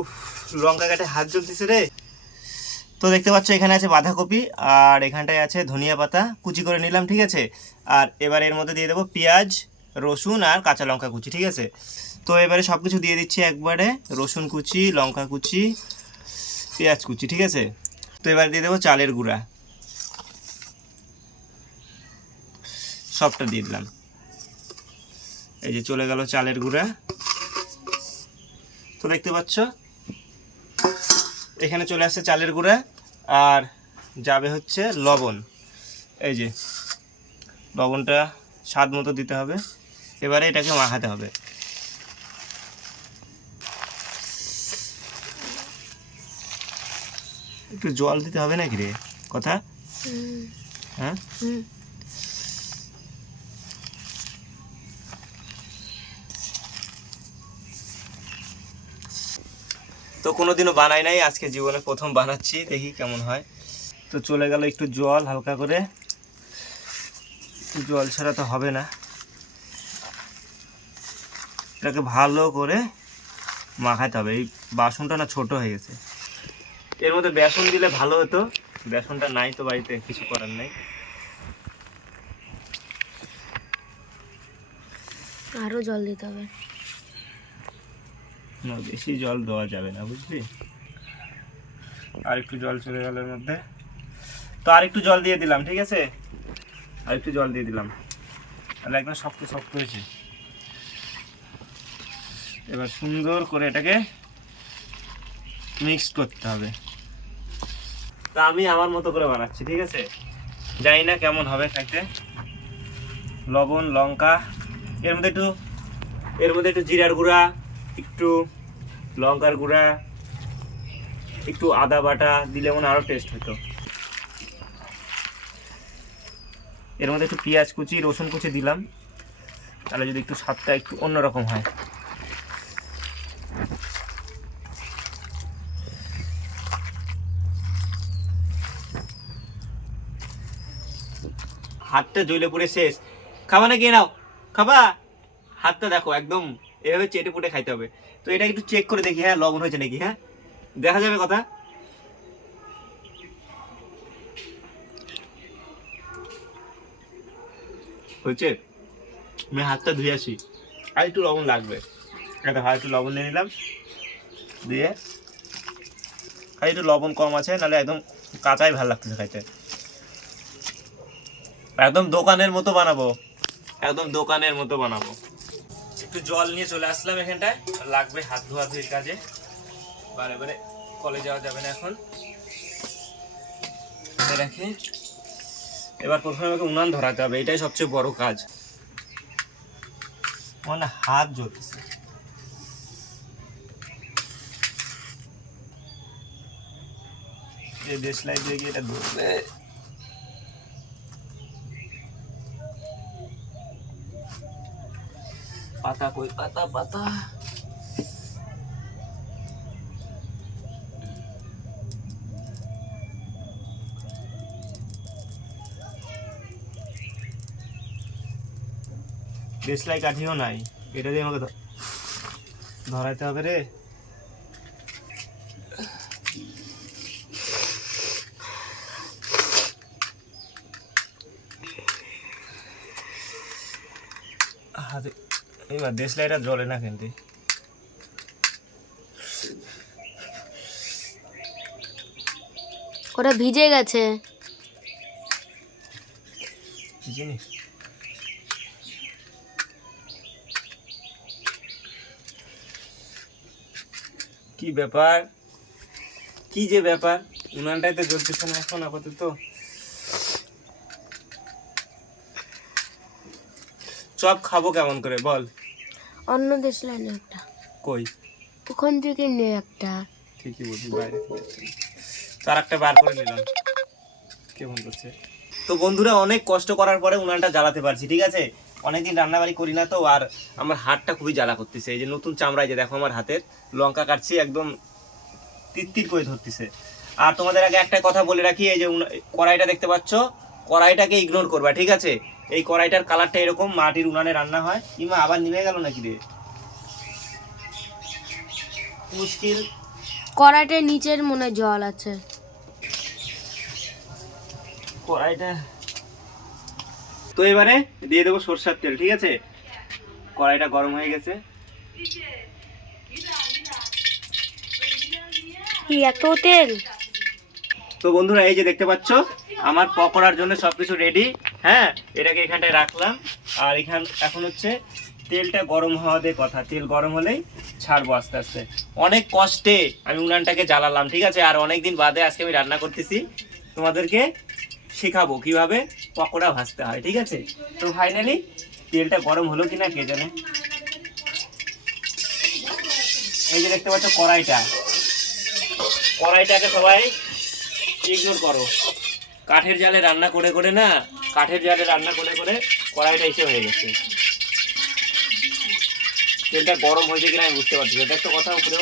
উফ, লঙ্কা কাটে হাত জ্বলতেছে রে। তো দেখতে পাচ্ছ এখানে আছে বাঁধাকপি আর এখানটায় আছে ধনিয়া পাতা কুচি করে নিলাম, ঠিক আছে। আর এবার এর মধ্যে দিয়ে দেবো পেঁয়াজ, রসুন আর কাঁচা লঙ্কা কুচি, ঠিক আছে। তো এবারে সব কিছু দিয়ে দিচ্ছি একবারে, রসুন কুচি, লঙ্কা কুচি, পেঁয়াজ কুচি, ঠিক আছে। তো এবার দিয়ে দেবো চালের গুঁড়া, সবটা দিয়ে দিলাম। এই যে চলে গেল চালের গুঁড়া। তো দেখতে পাচ্ছ এখানে চলে আসছে চালের গুঁড়া আর যাবে হচ্ছে লবণ। এই যে লবণটা স্বাদ মতো দিতে হবে। এবারে এটাকে মাখাতে হবে। একটু জল দিতে হবে নাকি রে, কথা? হ্যাঁ, তো কোনোদিনও বানাই নাই, আজকে জীবনে প্রথম বানাচ্ছি, দেখি কেমন হয়। তো চলে গেল একটু জল হালকা করে, জল ছাড়া তো হবে না। এটাকে ভালো করে মাখাতে হবে। এই বাসনটা না ছোট হয়ে গেছে, এর মধ্যে বেসন দিলে ভালো হতো, বেসনটা নাই তো বাড়িতে, কিছু করার নেই। আরো জল দিতে হবে না, বেশি জল দেওয়া যাবে না, বুঝলি। আর একটু জল চলে গেল এর মধ্যে, তো আর একটু জল দিয়ে দিলাম, ঠিক আছে। আর একটু জল দিয়ে দিলাম, তাহলে একদম শক্ত শক্ত হয়েছে। এবার সুন্দর করে এটাকে মিক্স করতে হবে। তা আমি আমার মতো করে বানাচ্ছি, ঠিক আছে। জানি না কেমন হবে খাইতে। লবণ, লঙ্কা, এর মধ্যে একটু জিরার গুঁড়া, একটু লঙ্কার গুঁড়া, একটু আদা বাটা দিলে মনে আরও টেস্ট হতো। এর মধ্যে একটু পেঁয়াজ কুচি, রসুন কুচি দিলাম, তাহলে যদি একটু স্বাদটা একটু অন্যরকম হয়। হাতটা জ্বলে পুড়ে শেষ। খাবা না, গিয়ে নাও, খাবা? হাতটা দেখো একদম এভাবে চেটে পুটে খাইতে হবে। তো এটা একটু চেক করে দেখি, হ্যাঁ লবণ হয়েছে নাকি, হ্যাঁ দেখা যাবে কথা। হয়েছে, আমি হাতটা ধুয়ে আসি। আর একটু লবণ লাগবে, একটা আর একটু লবণ নিয়ে নিলাম, দিয়ে আর একটু লবণ কম আছে, নাহলে একদম কাঁচাই ভালো লাগতেছে খাইতে। একদম দোকানের মতো বানাবো, একদম দোকানের মতো বানাবো। একটু জল নিয়ে চলে আসলাম এখানটায়, লাগবে হাত ধোয়াধুয়ির কাজে। বারে বারে কলে যাওয়া যাবে না এখন। রেখে এবার প্রথমে আমাকে উনান ধরাতে হবে, এটাই সবচেয়ে বড় কাজ। আমার না হাত জ্বলতেছে। এই দেশলাই দিয়ে গিয়ে এটা ধরবে। পাতা কই, পাতা পাতা। দেশলাই কাঠিও নাই, এটা দিয়ে আমাকে ধরাইতে হবে রে। হাতে এবার দেশলাইটা জ্বলে না কিন্তু। ওটা ভিজে গেছে জিনিস কি ব্যাপার, কি যে ব্যাপার, উনানটাই তো জ্বলতেছে না এখন আপাতত। চপ খাবো কেমন করে বল? অন্য দেশ লাইনে একটা, কই? ওখান থেকে নে একটা। ঠিকই বলছি, বাইরে তার একটা বার করে নিলাম। কেমন করছে? তো বন্ধুরা, অনেক কষ্ট করার পরে উনানটা জ্বালাতে পারছি, ঠিক আছে। অনেকদিন রান্নাবাড়ি করি না তো, আর আমার হাতটা খুবই জ্বালা করতেছে। এই যে নতুন চামড়ায় যে দেখো আমার হাতের, লঙ্কা কাটছি একদম তিত্তির করে ধরতেছে। আর তোমাদের আগে একটা কথা বলে রাখি, এই যে কড়াইটা দেখতে পাচ্ছ, কড়াইটাকে ইগনোর করবা, ঠিক আছে। এই কড়াইটার কালারটা এরকম, মাটির উনানে রান্না হয়। ইমা আবার নিভে গেল নাকি রে, মুশকিল। কড়াইটার নিচের মনে হয় জল আছে। কড়াইটা তো এবারে দিয়ে দেবো সরষের তেল, ঠিক আছে? কড়াইটা গরম হয়ে গেছে। কি এত তেল? তো বন্ধুরা এই যে দেখতে পাচ্ছ আমার পকোড়ার জন্য সবকিছু রেডি। হ্যাঁ, এটাকে এখানটায় রাখলাম। আর এখন হচ্ছে তেলটা গরম হওয়াতে কথা, তেল গরম হলেই ছাড়বো আস্তে আস্তে। অনেক কষ্টে আমি উনানটাকে জ্বালালাম, ঠিক আছে? আর অনেকদিন বাদে আজকে আমি রান্না করতেছি, তোমাদেরকে শেখাবো কিভাবে পকোড়া ভাজতে হয়, ঠিক আছে? তো ফাইনালি তেলটা গরম হলো কিনা কে জানে। এই যে দেখতে পাচ্ছ কড়াইটাকে সবাই ইগনোর করো। কাঠের জালে রান্না করে করে না, কড়াইটা এসে হয়ে গেছে। তেলটা গরম হয়েছে কিনা আমি বুঝতে পারছি। এটা একটা কথা উপরে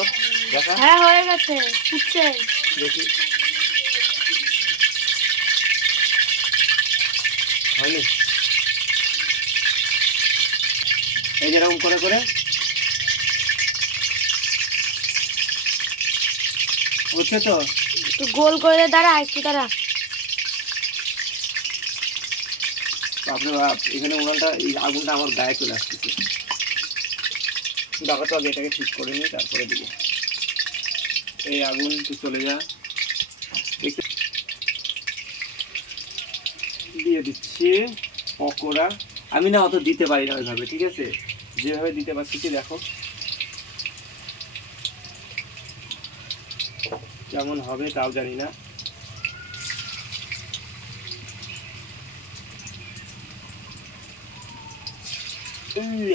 দেখা। হ্যাঁ হয়ে গেছে, ফুটছে। দেখি হয়নি। এই যেরকম করে করে হচ্ছে তো। একটু গোল করে দাঁড়া, একটু দাঁড়া। বাপরে বাপ, এখানে উনানটা, এই আগুনটা আমার গায়ে চলে আসতেছে। দেখো তো আগে এটাকে ঠিক করে নিই, তারপরে দিবো। এই আগুন তো চলে যা, দিয়ে দিচ্ছি পকোড়া। আমি না অত দিতে পারি না ওইভাবে, ঠিক আছে? যেভাবে দিতে পারছি দেখো কেমন হবে তাও জানি না।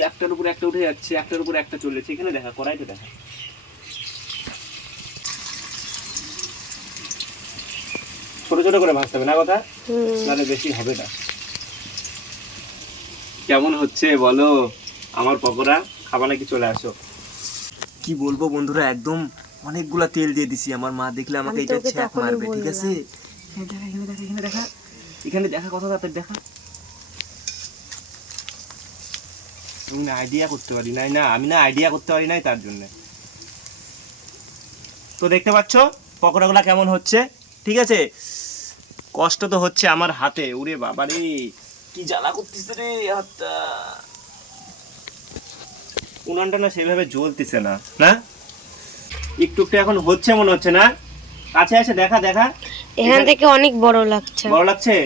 একটার উপর একটা উঠে যাচ্ছে, একটার উপর একটা চলেছে। এখানে দেখা, কড়াইতে দেখা। ছোট ছোট করে ভাজতে হবে না কথা, নাহলে বেশি হবে না। কেমন হচ্ছে বলো আমার পকোড়া? খাবা নাকি? চলে আসো। কি বলবো বন্ধুরা, একদম অনেকগুলা তেল দিয়ে দিছি। আমার মা দেখলে আমাকে এটা ছ্যাক মারবে, ঠিক আছে? এখানে দেখা, এখানে দেখা, কথা তাড়াতাড়ি দেখা। আমি না আইডিয়া করতে পারি নাই, তার জন্য। তো দেখতে পাচ্ছ পকোড়াগুলা কেমন হচ্ছে, ঠিক আছে? কষ্ট তো হচ্ছে আমার হাতে। ওরে বাবা রে, কি জ্বালা করতেছে রে হাতটা। উনানটা না সেভাবে জ্বলতেছে না, না একটু একটু এখন হচ্ছে মনে হচ্ছে না? কাছে এসে দেখা দেখা, এখান থেকে অনেক বড় লাগছে।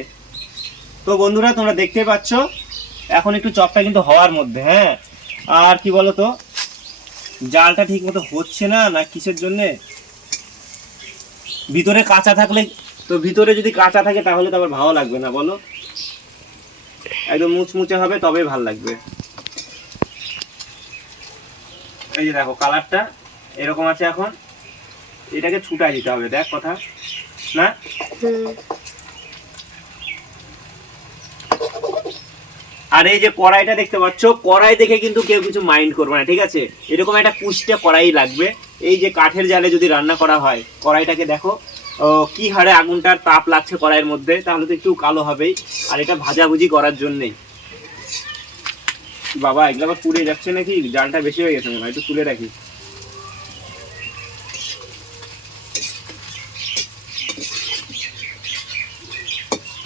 তো বন্ধুরা তোমরা দেখতে পাচ্ছ এখন একটু চপটা কিন্তু হওয়ার মধ্যে। হ্যাঁ, আর কি বলো তো, জালটা ঠিক মতো হচ্ছে না, না কিসের জন্যে? ভিতরে কাঁচা থাকলে তো, ভিতরে যদি কাঁচা থাকে তাহলে তো আবার ভালো লাগবে না, বলো? একদম মুচমুচে হবে তবেই ভালো লাগবে। এই যে দেখো কালারটা এরকম আছে। এখন এটাকে ছুটাই দিতে হবে, দেখ কথা না। আর এই যে কড়াইটা দেখতে পাচ্ছ, কড়াই দেখে কিন্তু কেউ কিছু মাইন্ড করবে না, ঠিক আছে? এরকম একটা কুচটে কড়াই লাগবে। এই যে কাঠের জালে যদি রান্না করা হয়, কড়াইটাকে দেখো কি হারে আগুনটার তাপ লাগছে কড়াইয়ের মধ্যে, তাহলে তো একটু কালো হবেই। আর এটা ভাজাভুজি করার জন্যই। বাবা এগুলো আবার পুড়ে যাচ্ছে নাকি? জালটা বেশি হয়ে গেছে মনে হয়, একটু তুলে রাখি।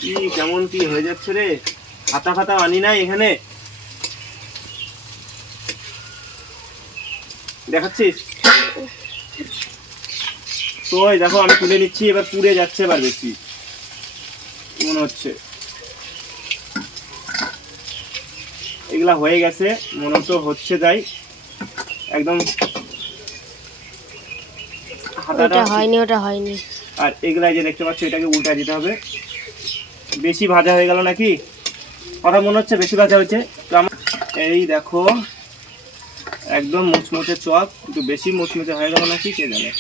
কি কেমন কি হয়ে যাচ্ছে রে? হাতা ফাতা আনি নাই এখানে, দেখাচ্ছিস তো? দেখো আমি তুলে নিচ্ছি, এবার পুড়ে যাচ্ছে, এবার বেশি মনে হচ্ছে। এগুলা হয়ে গেছে মনে তো হচ্ছে, তাই একদম ওটা হয়নি। আর এগুলা যে দেখতে পাচ্ছ, এটাকে উল্টা দিতে হবে। বেশি ভাজা হয়ে গেল নাকি কথা মনে হচ্ছে? বেশি ভাজা হয়েছে তো আমার। এই দেখো একদম মুচমুচে চপ, একটু বেশি মুচমুচে হয়ে গেল নাকি কে জানে,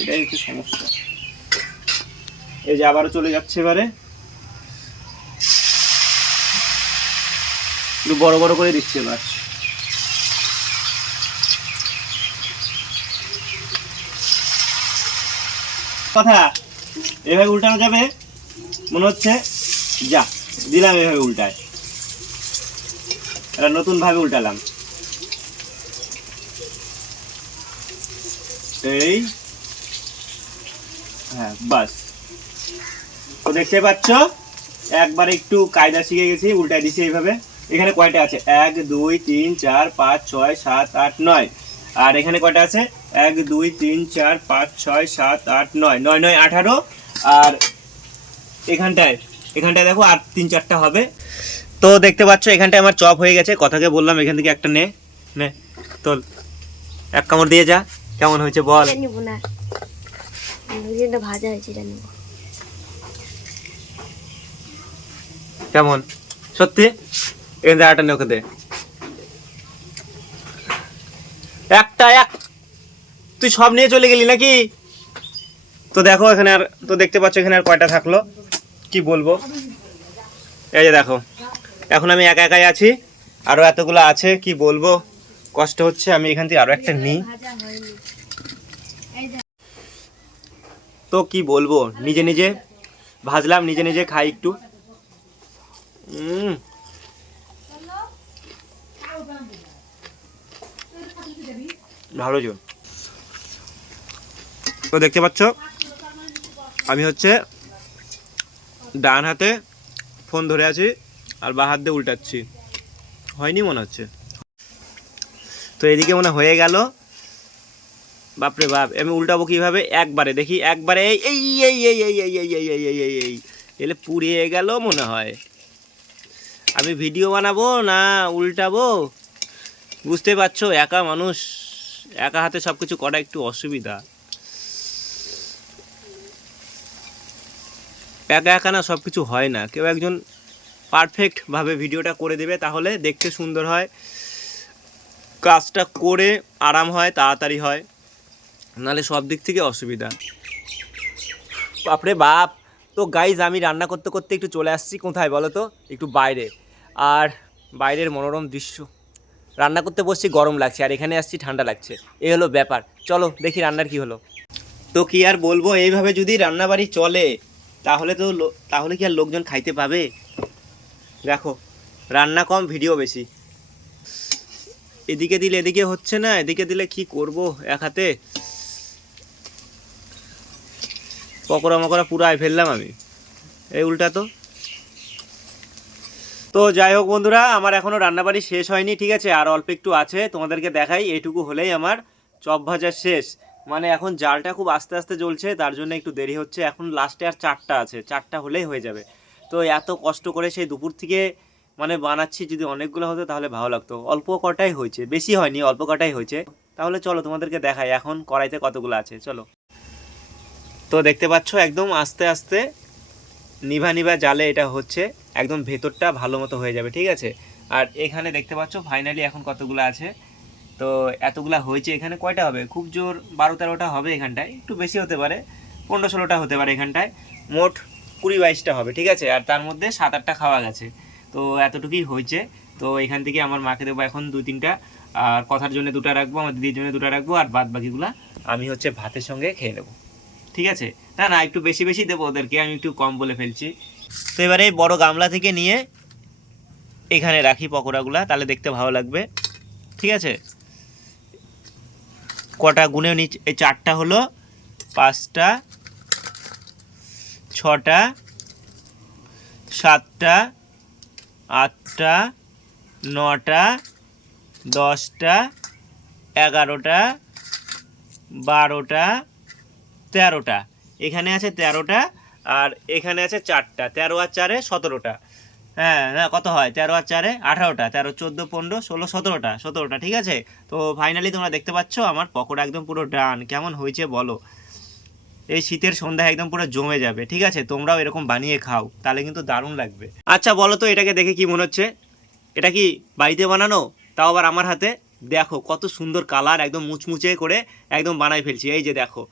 এটাই হচ্ছে সমস্যা। এই যে আবারও চলে যাচ্ছে, এবারে একটু বড় বড় করে দিচ্ছি এবার। কথা এভাবে উল্টানো যাবে মনে হচ্ছে। যা দিলাম এভাবে উল্টায়, এটা নতুন ভাবে উল্টালাম। এই হ্যাঁ বাস। তো দেখতে পাচ্ছ একবার একটু কায়দা শিখে গেছি, উল্টাই দিছি এইভাবে। এখানে কয়টা আছে? 1 2 3 4 5 6 7 8 9। আর এখানে কয়টা আছে? 1 2 3 4 5 6 7 8 9, 9 9 18। আর এখানটায় দেখো আর 3 4টা হবে। তো দেখতে পাচ্ছ এখানটায় আমার চপ হয়ে গেছে। কথাকে বললাম এখান থেকে একটা নে নে তোল, এক কামড় দিয়ে যা, কেমন হয়েছে বল। নিব না, এটা ভাজা হয়েছে, এটা নিব। কেমন সত্যি? এখান থেকে আটা নে, ওকে দে একটা। তুই সব নিয়ে চলে গেলি নাকি? তো দেখো এখানে আর, তো দেখতে পাচ্ছ এখানে আর কয়টা থাকলো, কি বলবো। এই যে দেখো এখন আমি একা একাই আছি, আরো এতগুলো আছে, কি বলবো, কষ্ট হচ্ছে। আমি এখান থেকে আরো একটা নিই। তো কি বলবো, নিজে নিজে ভাজলাম, নিজে নিজে খাই একটু। ভালো জন। তো দেখতে পাচ্ছ আমি হচ্ছে ডান হাতে ফোন ধরে আছি আর বাঁ হাত দিয়ে উল্টাচ্ছি, হয়নি মনে হচ্ছে। তো এদিকে মনে হয়ে গেল। বাপরে বাপ, আমি উল্টাবো কিভাবে? একবারে দেখি, একবারে এই এই এই এই এই এই এই এই এই এই এই এলে পুড়িয়ে গেল মনে হয়। আমি ভিডিও বানাবো না উল্টাবো, বুঝতে পারছো, একা মানুষ, একা হাতে সব কিছু করা একটু অসুবিধা। একা একা না সব কিছু হয় না, কেউ একজন পারফেক্টভাবে ভিডিওটা করে দেবে, তাহলে দেখতে সুন্দর হয়, কাজটা করে আরাম হয়, তাড়াতাড়ি হয়, নাহলে সব দিক থেকে অসুবিধা। বাপরে বাপ। তো গাইজ আমি রান্না করতে করতে একটু চলে আসছি কোথায় বলো তো, একটু বাইরে। আর বাইরের মনোরম দৃশ্য, রান্না করতে বসছি গরম লাগছে, আর এখানে আসছি ঠান্ডা লাগছে, এই হলো ব্যাপার। চলো দেখি রান্নার কি হলো। তো কি আর বলবো, এইভাবে যদি রান্নাবাড়ি চলে তাহলে তো তাহলে কি আর লোকজন খাইতে পাবে? দেখো রান্না কম ভিডিও বেশি, এদিকে দিলে এদিকে হচ্ছে না, এদিকে দিলে কি করব এক হাতে। পকোড়া মকোড়া পুরো আয় ফেললাম আমি, এই উল্টা তো। তো যাই হোক বন্ধুরা, আমার এখনও রান্নাবাড়ি শেষ হয়নি, ঠিক আছে, আর অল্প একটু আছে, তোমাদেরকে দেখাই। এইটুকু হলেই আমার চপ ভাজা শেষ। মানে এখন জালটা খুব আস্তে আস্তে জ্বলছে, তার জন্য একটু দেরি হচ্ছে। এখন লাস্টে আর 4টা আছে, 4টা হলেই হয়ে যাবে। তো এত কষ্ট করে সেই দুপুর থেকে মানে বানাচ্ছি, যদি অনেকগুলো হতো তাহলে ভালো লাগতো। অল্প কটাই হয়েছে, বেশি হয়নি, অল্প কটাই হয়েছে। তাহলে চলো তোমাদেরকে দেখাই এখন কড়াইতে কতগুলো আছে, চলো। তো দেখতে পাচ্ছ একদম আস্তে আস্তে নিভা নিভা জালে এটা হচ্ছে, একদম ভেতরটা ভালো মতো হয়ে যাবে, ঠিক আছে। আর এখানে দেখতে পাচ্ছ ফাইনালি এখন কতগুলো আছে। তো এতগুলা হয়েছে, এখানে কয়টা হবে, খুব জোর 12-13টা হবে, এখানটায় একটু বেশি হতে পারে, 15-16টা হতে পারে, এখানটায় মোট 20-22টা হবে, ঠিক আছে। আর তার মধ্যে 7-8টা খাওয়া গেছে, তো এতটুকুই হয়েছে। তো এখান থেকে আমার মাকে দেবো এখন 2-3টা, আর কথার জন্য 2টা রাখবো, আমার দিদির জন্য 2টা রাখবো, আর বাদ বাকিগুলা আমি হচ্ছে ভাতের সঙ্গে খেয়ে নেবো, ঠিক আছে। না না একটু বেশি বেশি দেবো ওদেরকে, আমি একটু কম বলে ফেলছি। তো এবারে বড় গামলা থেকে নিয়ে এখানে রাখি পকোড়াগুলা, তাহলে দেখতে ভালো লাগবে, ঠিক আছে। কটা গুনে নিচে, এই 4টা হলো, 5টা, 6টা, 7টা, 8টা, 9টা, 10টা, 11টা, 12টা, 13টা, এখানে আছে 13টা, আর এখানে আছে 4টা, 13 আর 4-এ 17টা। হ্যাঁ হ্যাঁ, কত হয় 13 আর 4-এ 18টা, 13 14 15 16 17টা, ঠিক আছে। তো ফাইনালি তোমরা দেখতে পাচ্ছ আমার পকোড়া একদম পুরো ডান। কেমন হয়েছে বলো? এই শীতের সন্ধ্যায় একদম পুরো জমে যাবে, ঠিক আছে। তোমরাও এরকম বানিয়ে খাও, তাহলে কিন্তু দারুণ লাগবে। আচ্ছা বলো তো এটাকে দেখে কি মনে হচ্ছে, এটা কি বাড়িতে বানানো, তাও আবার আমার হাতে? দেখো কত সুন্দর কালার, একদম মুচমুচে করে একদম বানাই ফেলছি, এই যে দেখো।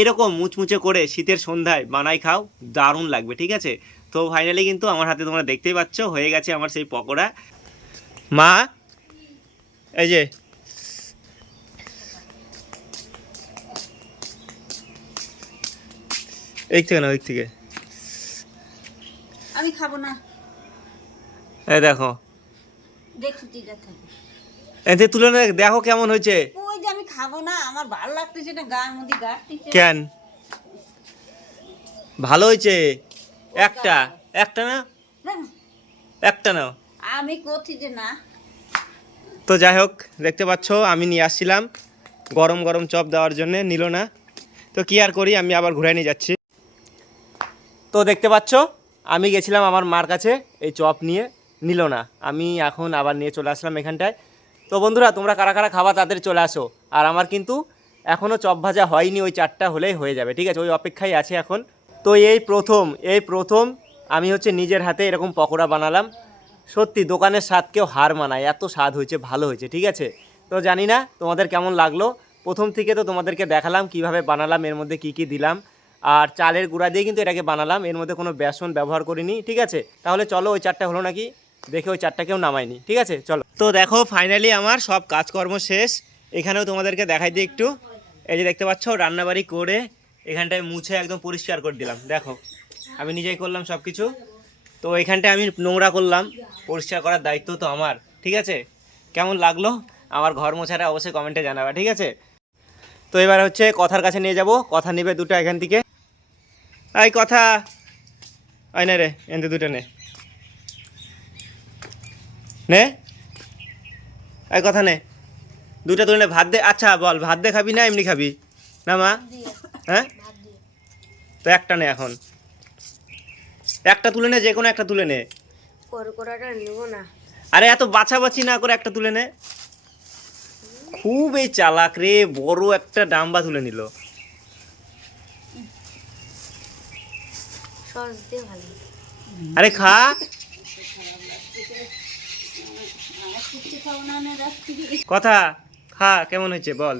এরকম মুচমুচে করে শীতের সন্ধ্যায় বানাই খাও, দারুণ লাগবে, ঠিক আছে। তো ফাইনালি কিন্তু আমার হাতে তোমরা দেখতেই পাচ্ছ হয়ে গেছে আমার সেই পকোড়া। মা এই যে, এই থেকে না ওই থেকে, আমি খাবো না, এই দেখো, দেখি ঠিক আছে। এতে তুলে দেখো কেমন হয়েছে। ওই যে আমি খাবো না, আমার ভালো লাগতেছে না, গায়ের মধ্যে গাড়তেছে। কেন? ভালো হয়েছে। একটা একটা না, না, একটা নাও। আমি করছি যে না। তো যাই হোক, দেখতে পাচ্ছ আমি নিয়ে আসছিলাম গরম গরম চপ দেওয়ার জন্য, নিল না। তো কি আর করি, আমি আবার ঘুরে নিয়ে যাচ্ছি। তো দেখতে পাচ্ছ আমি গেছিলাম আমার মার কাছে এই চপ নিয়ে, নিল না। আমি এখন আবার নিয়ে চলে আসলাম এখানটায়। তো বন্ধুরা, তোমরা কারা কারা খাবা তাদের চলে আসো। আর আমার কিন্তু এখনও চপ ভাজা হয়নি, ওই 4টা হলেই হয়ে যাবে, ঠিক আছে? ওই অপেক্ষায় আছে এখন। তো এই প্রথম আমি হচ্ছে নিজের হাতে এরকম পকোড়া বানালাম। সত্যি দোকানের স্বাদকেও হার মানায়, এত স্বাদ হয়েছে, ভালো হয়েছে, ঠিক আছে? তো জানি না তোমাদের কেমন লাগলো। প্রথম থেকে তো তোমাদেরকে দেখালাম কিভাবে বানালাম, এর মধ্যে কি কি দিলাম। আর চালের গুঁড়া দিয়ে কিন্তু এটাকে বানালাম, এর মধ্যে কোনো বেসন ব্যবহার করিনি, ঠিক আছে? তাহলে চলো ওই 4টা হলো নাকি দেখে, ওই 4টাকেও নামাইনি, ঠিক আছে? চলো। তো দেখো ফাইনালি আমার সব কাজকর্ম শেষ। এখানেও তোমাদেরকে দেখাই দিই একটু। এই যে দেখতে পাচ্ছ রান্নাবাড়ি করে এখানটায় মুছে একদম পরিষ্কার করে দিলাম। দেখো আমি নিজেই করলাম সব কিছু। তো এখানটায় আমি নোংরা করলাম, পরিষ্কার করার দায়িত্ব তো আমার, ঠিক আছে? কেমন লাগলো আমার ঘর মোছাটা অবশ্যই কমেন্টে জানাবা, ঠিক আছে? তো এবার হচ্ছে কথার কাছে নিয়ে যাব, কথা নিবে দুটো এখান থেকে। এই কথা, আয় না রে, এনতে দুটো নে নে, এই কথা নে, দুটো তুলে নে। ভাত দে। আচ্ছা বল, ভাত দে খাবি না এমনি খাবি? না মা, হ্যাঁ? তো একটা নে, এখন একটা তুলে নে, যে কোনো একটা তুলে নে। কড়কড়াটা নেবো না। আরে এত বাছাবাছি না করে একটা তুলে নে। খুব এই চালাক রে, বড় একটা ডাম্বা তুলে নিল। সস দিয়ে ভালো। আরে খা। কথা খা, কেমন হয়েছে বল?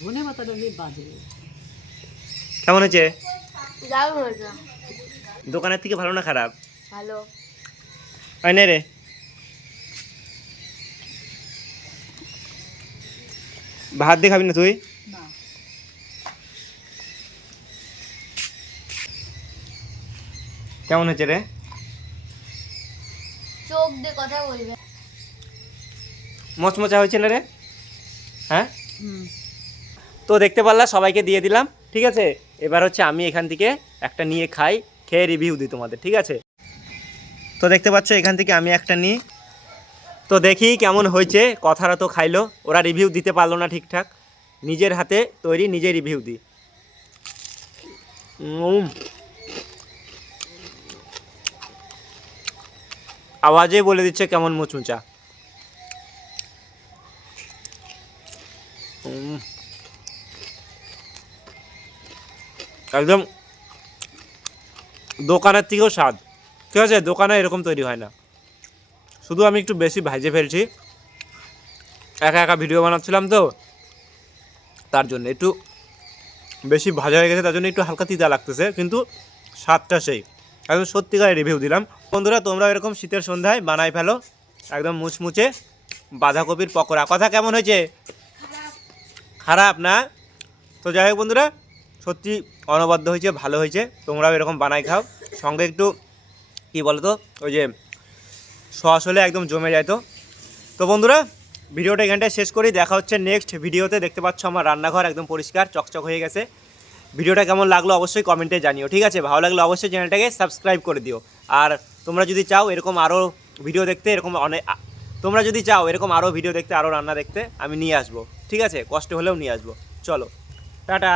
ধনে পাতাটা দিয়ে বাজবে। কেমন হয়েছে? দারুণ হয়েছে। দোকানের থেকে ভালো না খারাপ? ভালো। হয় না রে, ভাত দিয়ে খাবি না তুই? না, কেমন হয়েছে রে? চোখ দিয়ে কথা বলবে। মচমচা হয়েছে না রে? হ্যাঁ। তো দেখতে পারলা, সবাইকে দিয়ে দিলাম, ঠিক আছে? এবার হচ্ছে আমি এখান থেকে একটা নিয়ে খাই, খেয়ে রিভিউ দিই তোমাদের, ঠিক আছে? তো দেখতে পাচ্ছ এখান থেকে আমি একটা নিই। তো দেখি কেমন হয়েছে। কথারা তো খাইলো, ওরা রিভিউ দিতে পারলো না ঠিকঠাক। নিজের হাতে তৈরি, নিজে রিভিউ দিই। আওয়াজে বলে দিচ্ছে কেমন মুচমুচা। একদম দোকানের থেকেও স্বাদ, ঠিক আছে? দোকানে এরকম তৈরি হয় না। শুধু আমি একটু বেশি ভাজে ফেলছি, একা একা ভিডিও বানাচ্ছিলাম তো, তার জন্য একটু বেশি ভাজা হয়ে গেছে, তার জন্য একটু হালকা তিতা লাগতেছে, কিন্তু স্বাদটা সেই। একদম সত্যিকার রিভিউ দিলাম। বন্ধুরা, তোমরা এরকম শীতের সন্ধ্যায় বানাই ফেলো একদম মুচমুচে বাঁধাকপির পকোড়া। কথা কেমন হয়েছে? খারাপ না? তো যাই হোক বন্ধুরা, সত্যি অনবদ্য হয়েছে, ভালো হয়েছে। তোমরাও এরকম বানাই খাও, সঙ্গে একটু কী বলো তো, ওই যে সস হলে একদম জমে যায়। তো বন্ধুরা, ভিডিওটা এখানটায় শেষ করি। দেখা হচ্ছে নেক্সট ভিডিওতে। দেখতে পাচ্ছ আমার রান্নাঘর একদম পরিষ্কার চকচক হয়ে গেছে। ভিডিওটা কেমন লাগলো অবশ্যই কমেন্টে জানিও, ঠিক আছে? ভালো লাগলে অবশ্যই চ্যানেলটাকে সাবস্ক্রাইব করে দিও। আর তোমরা যদি চাও এরকম আরও ভিডিও দেখতে, তোমরা যদি চাও এরকম আরও ভিডিও দেখতে, আরও রান্না দেখতে, আমি নিয়ে আসবো, ঠিক আছে? কষ্ট হলেও নিয়ে আসবো। চলো, টাটা।